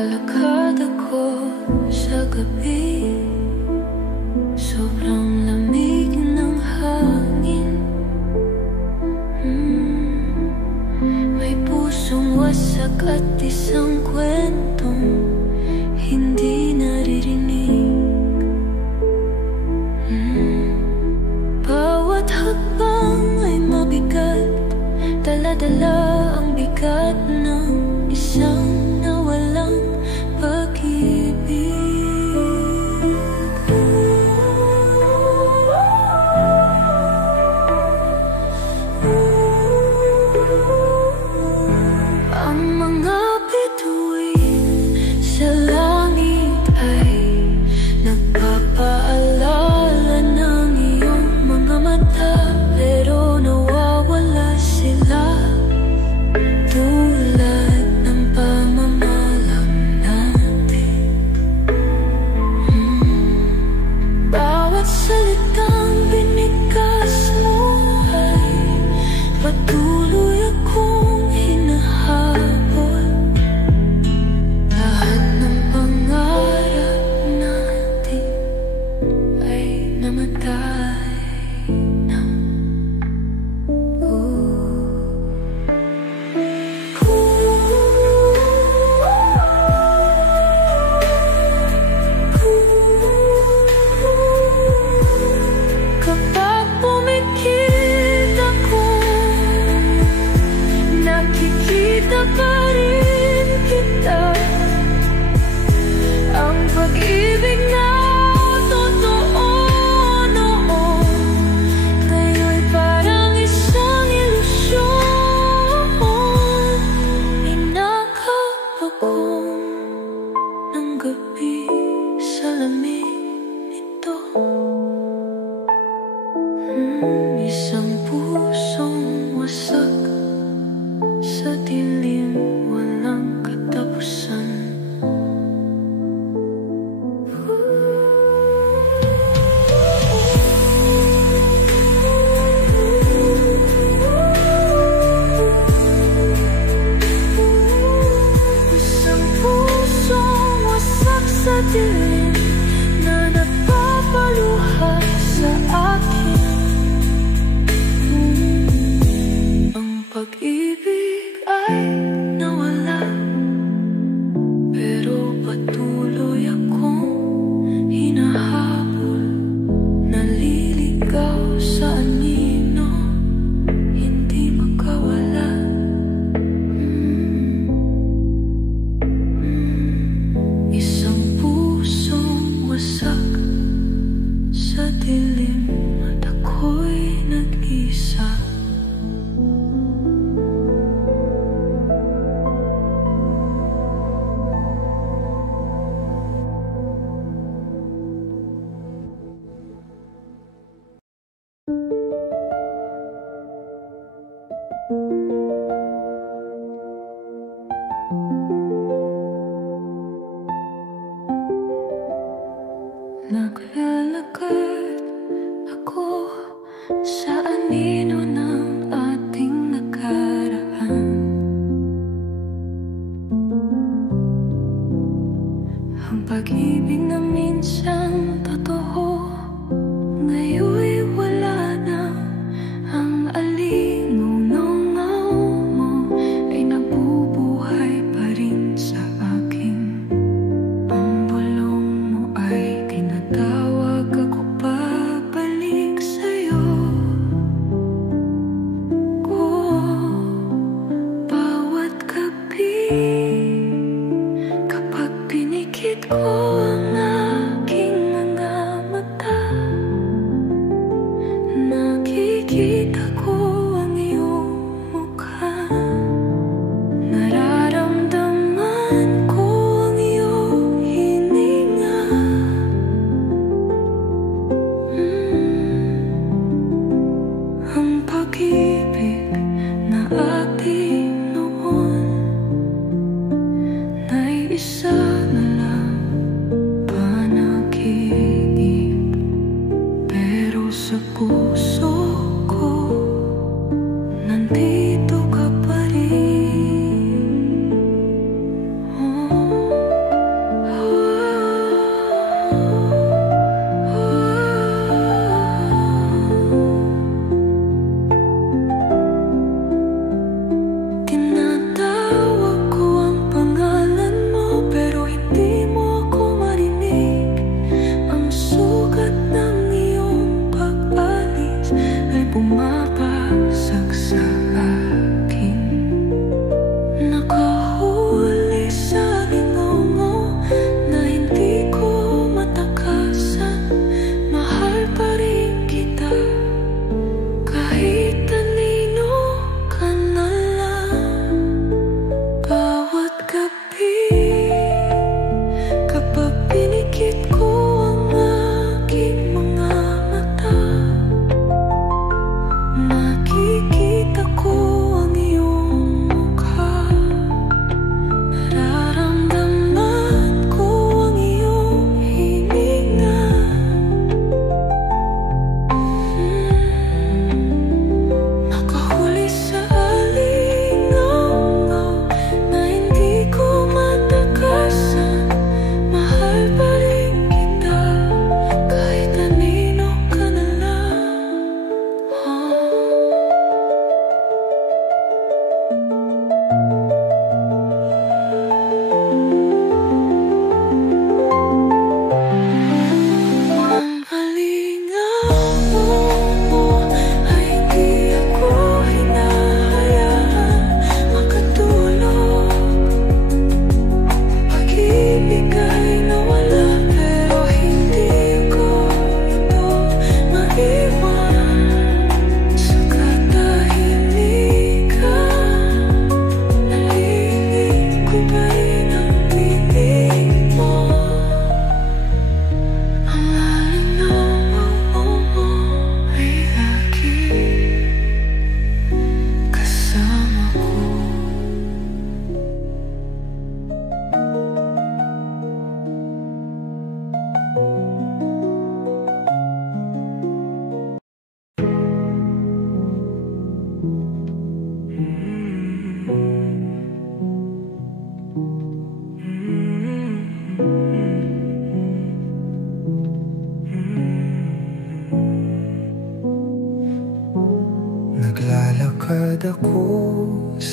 Naglalakad ako sa gabi, sobrang lamig ng hangin. May pusong wasak at isang kwentong hindi naririnig. Bawat hakbang ay mabigat, dala-dala ang bigat ng isang nawalang pag-ibig. Ang mga bituin sa langit ay nagpapaalala ng iyong mga mata, pero nawawala sila tulad ng pamamalam natin. Bawat salitang binikas mo ay patuloy akong hinahabol. Lahat ng pangarap natin ay namatay na. Kapag pumikit ako, nakikita pa rin kita. Ang pag-ibig na totoo noon, ngayon'y parang isang ilusyon. Inakap ako ng gabi sa lamig nito. Isang pusong wasak sa dilim, walang katapusan. Isang pusong wasak sa dilim na nagpapaluha sa akin. Ang pag-ibig ay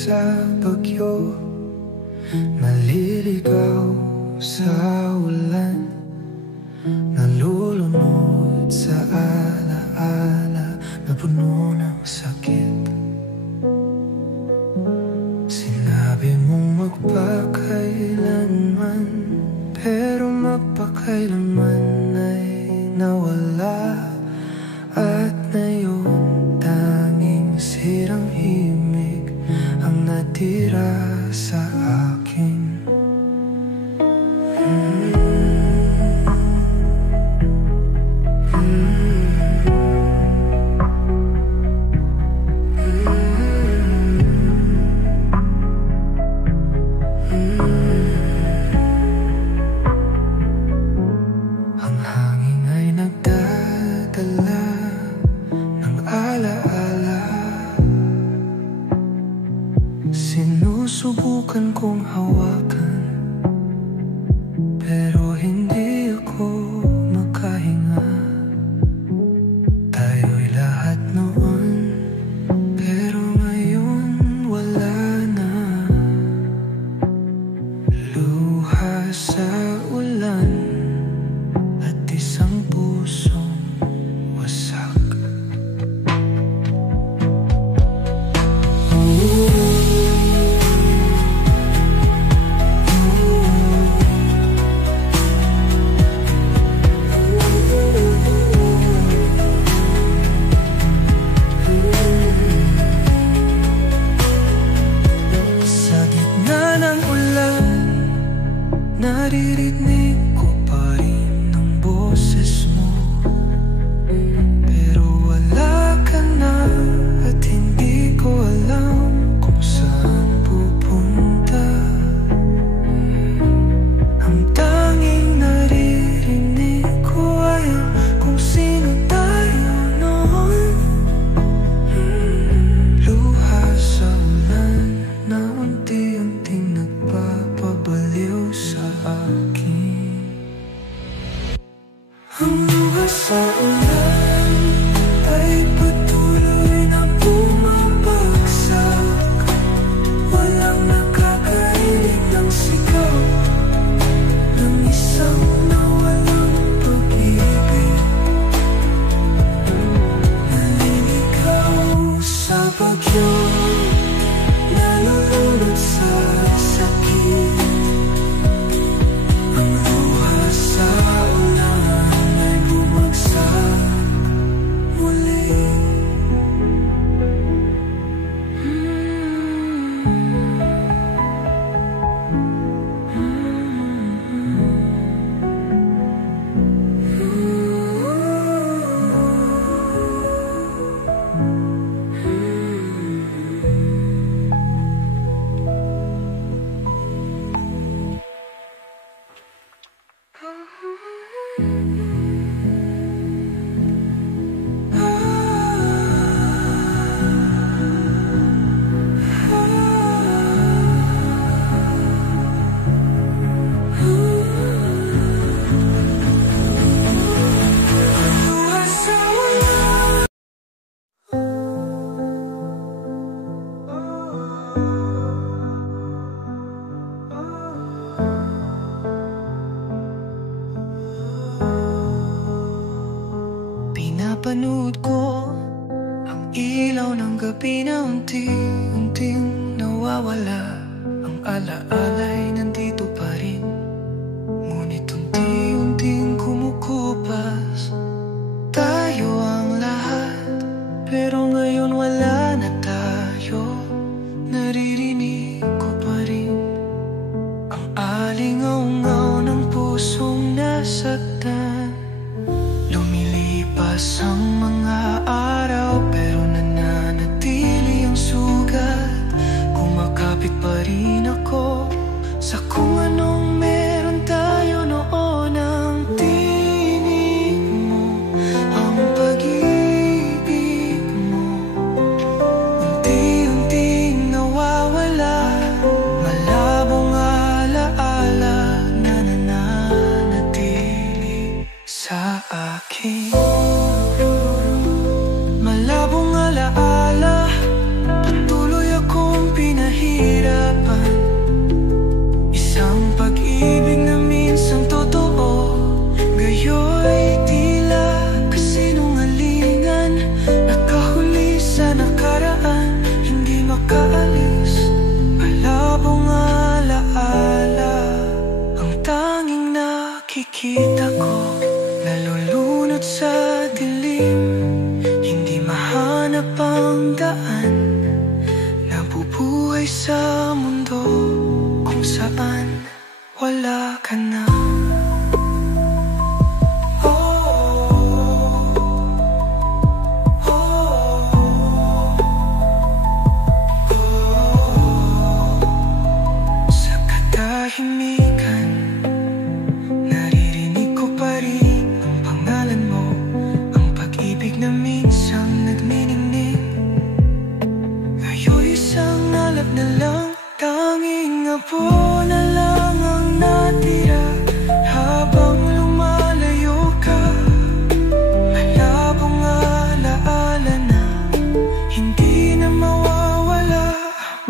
sa bagyo, naliligaw sa ulan, nalulunod sa alaala na puno ng sakit. Sinabi mong magpakailanman, pero magpakailanman ay nawala. At ngayon tanging sirang himig ang natira sa akin. Ang hangin ay nagdadala ng alaala. Sinusubukan kong hawakan, pero hindi ako makahinga. Tayo'y lahat noon, pero ngayon wala na. Luha sa ulan at isang pusong wasak. Sa gitna ng ulan, naririnig ko pa rin ang boses mo. Pero wala ka na at hindi ko alam kung saan pupunta. Ang tanging naririnig ko ay kung sino tayo noon. Luha sa ulan na unti-unting nagpapabaliw sa akin. Ang luha sa ulan ay patuloy na bumabagsak. Walang nakakarinig ng sigaw ng isang nawalang pag-ibig. Naliligaw sa bagyo, nalulunod sa sakit. Ang luha sa ulan ay bumagsak muli. Pinapanood ko ang ilaw ng gabi na unti-unting nawawala. Ang alaala'y nandito pa rin, ngunit unti-unting kumukupas. Tayo ang lahat, pero ngayon wala na tayo. Naririnig ko pa rin ang alingaw-ngaw ng pusong nasaktan. Lumilipas ang mga araw, pero nananatili ang sugat. Kumakapit pa rin ako sa kung anong meron tayo noon. Ang tinig mo, ang pag-ibig mo, unti-unting nawawala. Malabong alaala na nananatili sa akin. Malabong alaala, patuloy akong pinahihintay. sa mundo kung saan wala ka na. Sa katahimikan, naririnig ko pa rin ang pangalan mo, ang pag-ibig na minsang nagniningning. Ngayon'y isang alab na lang, tanging abo na lang ang natira. Habang lumalayo ka, malabong alaala na hindi na mawawala.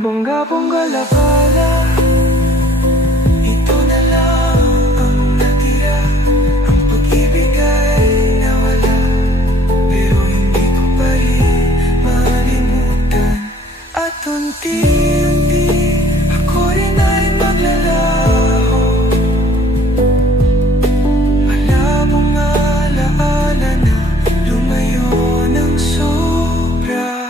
Bongga-bongga la bala, ito na lang ang natira. Ang pag-ibig ay nawala, pero hindi ko pa rin malimutan. At unti-unti ako rin ay maglalaho, malabong alaala na lumayo ng sobra.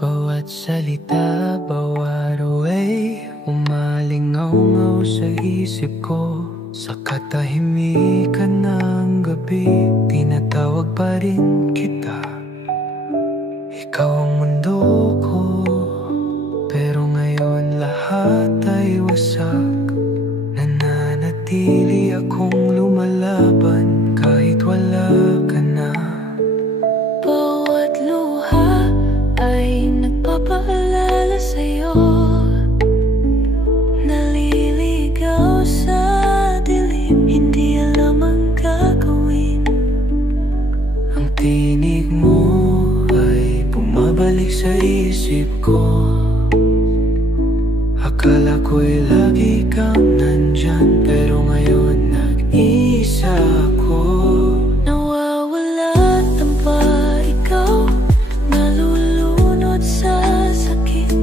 Bawat salita, bawat away, umalingaw-ngaw sa isip ko. Sa katahimikan ng gabi, tinatawag pa rin kita. Ikaw ang mundo ko, pero ngayon lahat ay wasak. Nananatili akong lumalaban kahit wala ka na. Bawat luha ay nagpapaalala sa'yo, naliligaw sa dilim, hindi alam ang gagawin. Ang tinig mo ay bumabalik sa isip ko. Akala ko'y lagi kang nandyan, pero ngayon nag-iisa ako. Nawawala tamba ikaw, nalulunod sa sakit,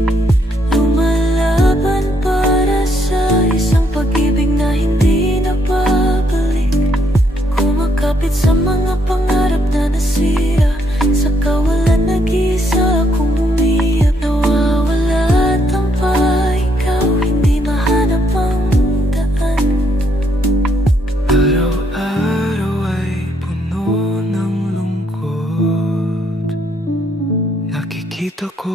lumalaban para sa isang pag-ibig na hindi na babalik. Kumakapit sa mga pangarap na nasira, sa kawalan nag-iisa akong umiyak. Nawawala tamba ikaw, hindi mahanap ang daan. Araw-araw ay puno ng lungkot. Nakikita ko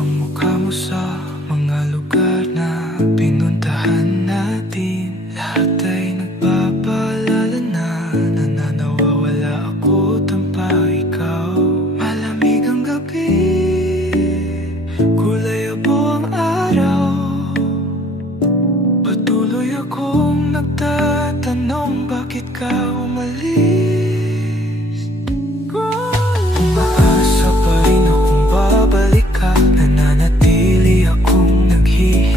ang mukha mo sa mga lugar na pinuntahan natin. Lahat ay nagpapaalala na nananawawala ako, tampa ikaw. Malamig ang gabi, kulay abo ang araw. Patuloy akong nagtatanong, bakit ka umalis? Umaasa pa rin akong babalik ka, nananatili akong naghihintay.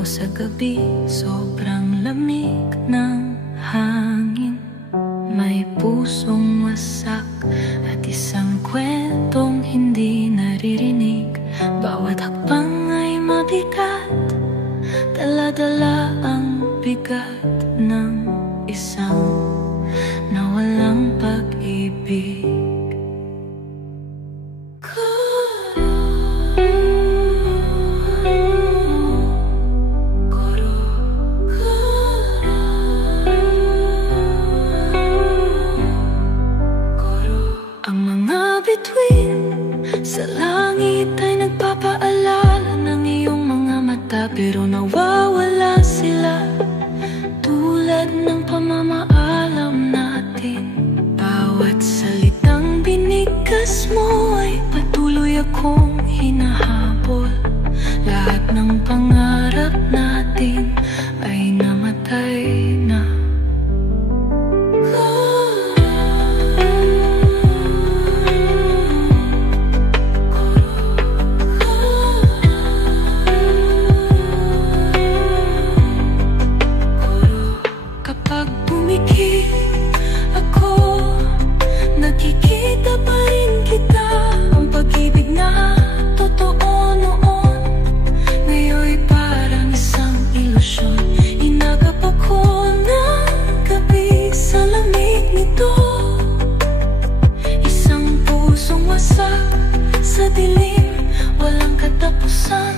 ako sa gabi, sobrang lamig ng hangin. May pusong wasak at isang kwentong hindi naririnig. Bawat hakbang ay mabigat, dala-dala ang bigat ng isang nawalang pag-ibig. Sa langit ay nagpapaalala ng iyong mga mata, pero nawawala sila tulad ng pamamaalam natin. Bawat salitang binigkas mo ay patuloy akong hinahabol. Lahat ng pangarap natin ay namatay na. Nakikita pa rin kita, ang pag-ibig na totoo noon, ngayon'y parang isang ilusyon. Inagap ako ng gabi sa lamig nito, isang pusong wasak sa dilim, walang katapusan.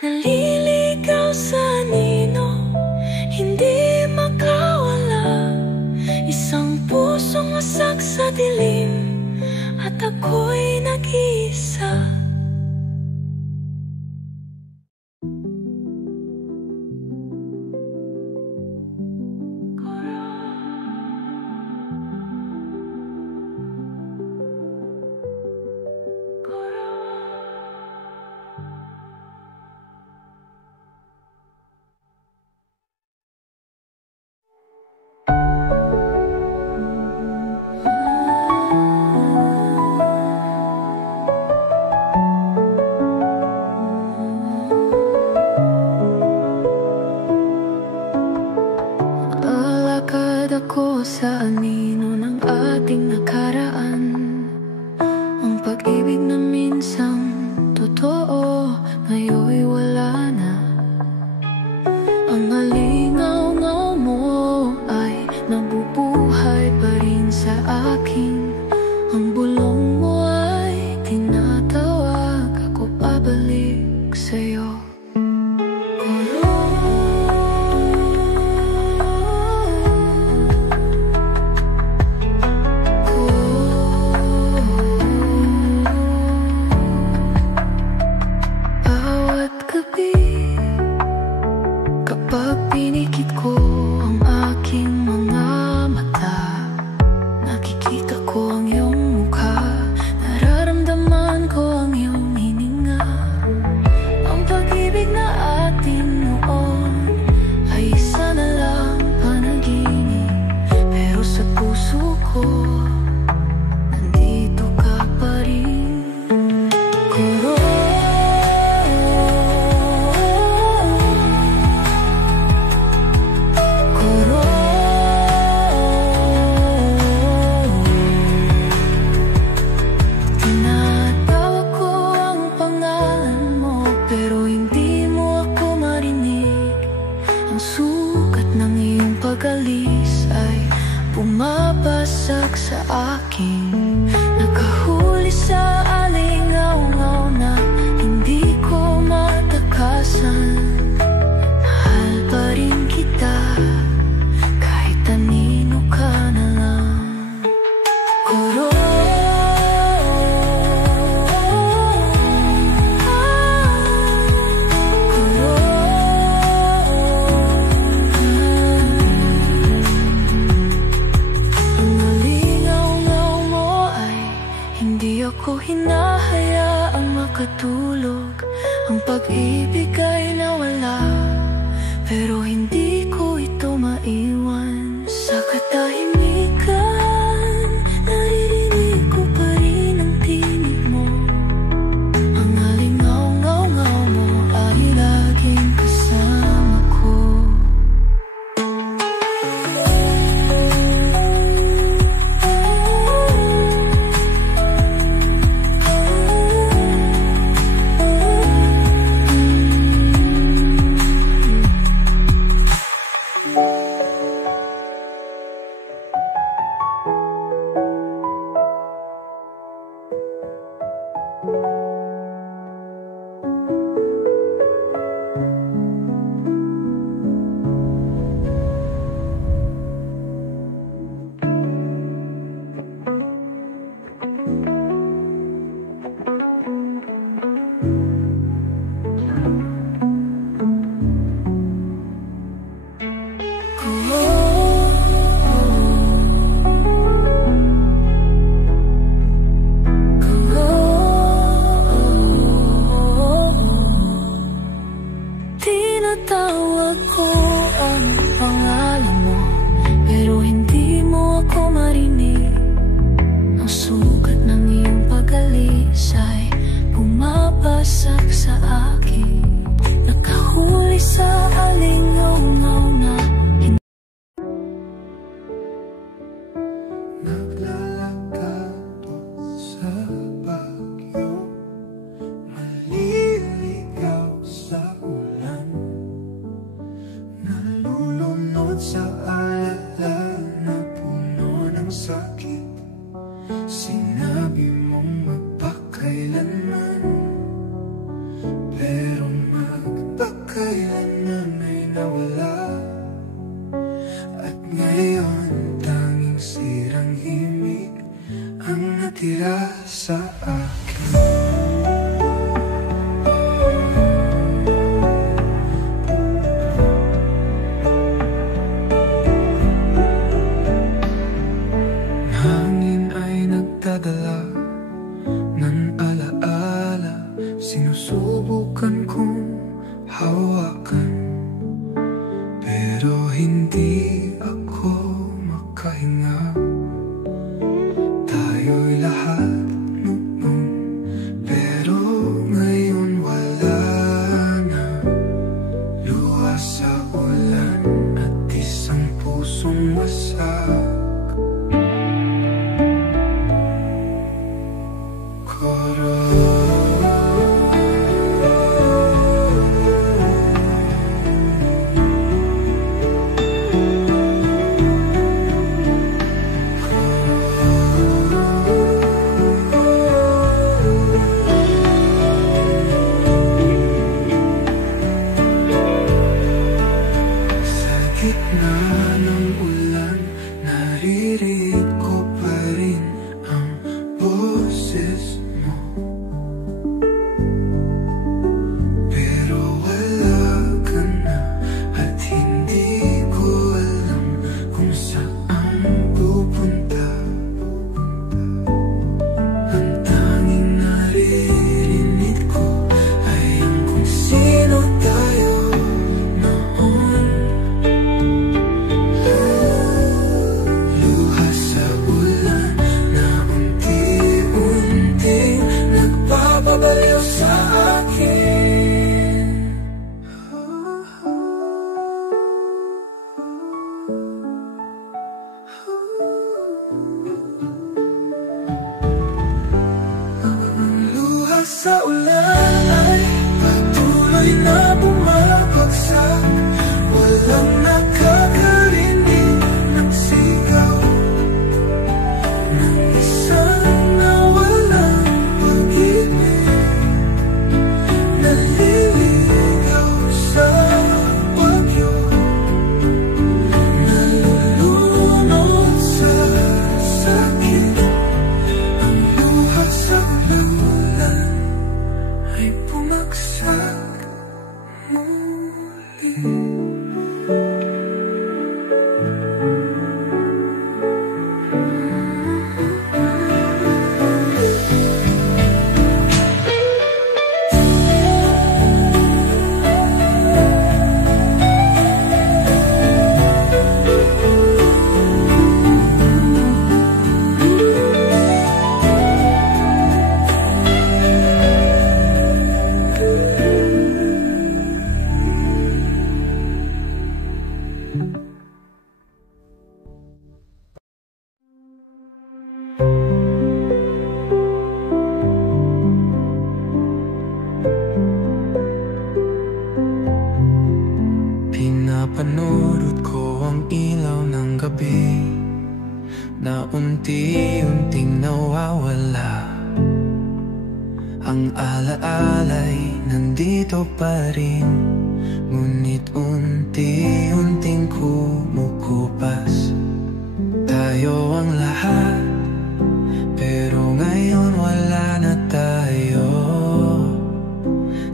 Naliligaw sa nino, hindi makawala. Isang pusong wasak sa dilim, at ako'y nag-iisa. Ako sa anino ng ating nakaraan, ang pag-ibig na minsang totoo, ngayon'y wala na. Ang alingaw-ngaw mo ay nabubuhay pa rin sa akin. Ang bulong mo ay tinatawag ako pabalik sa'yo. nakatulog. Ang pag-ibig ay nawala, pero hindi ko ito maiwan. Sa katahimikan, naririnig ko pa rin ang tinig mo. Ang alingaw-ngaw-ngaw mo ay laging kasama ko. Tinatawag ko ang pangalan mo, pero hindi mo ako marinig. Ang sugat ng iyong pag-alis ay bumabasak sa akin. Nakahuli sa alingaw-ngaw na naglalakad sa bagyo, maliligaw sa ulan, nalulunod sa alala na puno ng sakit. Sinabi mong magpakailanman, pero magpakailanman ay nawala. At ngayon tanging sirang himig ang natira sa akin. Hangin ay nagdadala ng alaala, sinusubukan kong hawakan, pero hindi ako makahinga. Tayo'y lahat noon, pero ngayon wala na. Luha sa ulan at isang pusong wasak. Sa gitna ng ulan, naririnig ko pa rin ang boses mo, pero wala ka na at hindi ko alam kung saan pupunta. Ang tanging naririnig ko ay ang kung sino tayo noon. Luha sa ulan na unti-unting nagpapabaliw sa akin. Ang luha sa ulan ay patuloy na bumabagsak. Walang nakakarinig ng sigaw ng isang nawalang pag-ibig. Naliligaw sa bagyo, nalulunod sa sakit. Ang luha sa ulan ay bumagsak muli. unti-unting nawawala. Ang alaala'y nandito pa rin, ngunit unti-unting kumukupas. Tayo ang lahat, pero ngayon wala na tayo.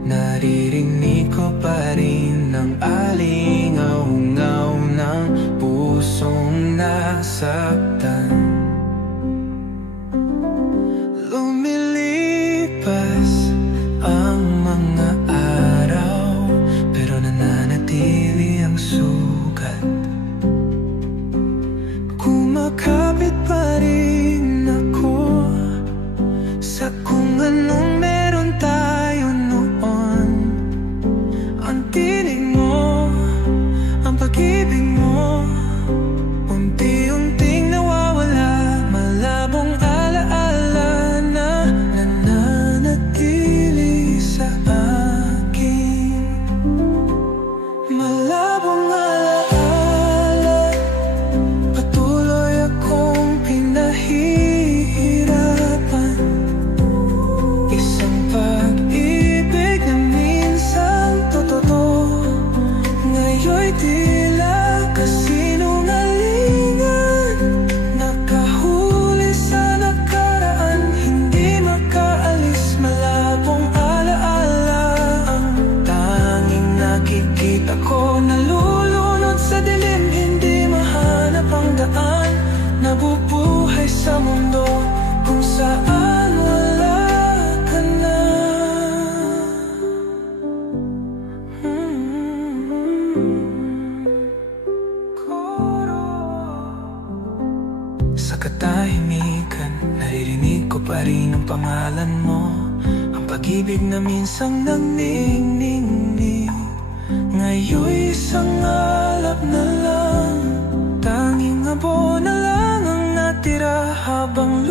Naririnig ko pa rin ang alingaw-ngaw ng pusong nasaktan. Lumilipas ang mga araw, pero nananatili ang sugat. Kumakapit pa rin ako sa kung anong meron tayo noon. Ang tinig mo, ang pag-ibig mo, unti-unting nawawala. Malabong alaala na nananatili sa akin. Malabong alaala, patuloy akong pinahihirapan. Isang pag-ibig na minsan totoo, ngayon'y tila kasinungalingan. Nakahuli sa nakaraan, hindi makaalis. Malabong alaala ang tanging nakikita ko. Nalulunod sa dilim, hindi mahanap ang daan. Nabubuhay sa mundo kung saan wala ka na. Sa katahimikan, naririnig ko pa rin ang pangalan mo. Ang pag-ibig na minsang nagniningning, ngayon'y isang alap na lang. Tanging abo na lang ang natira habang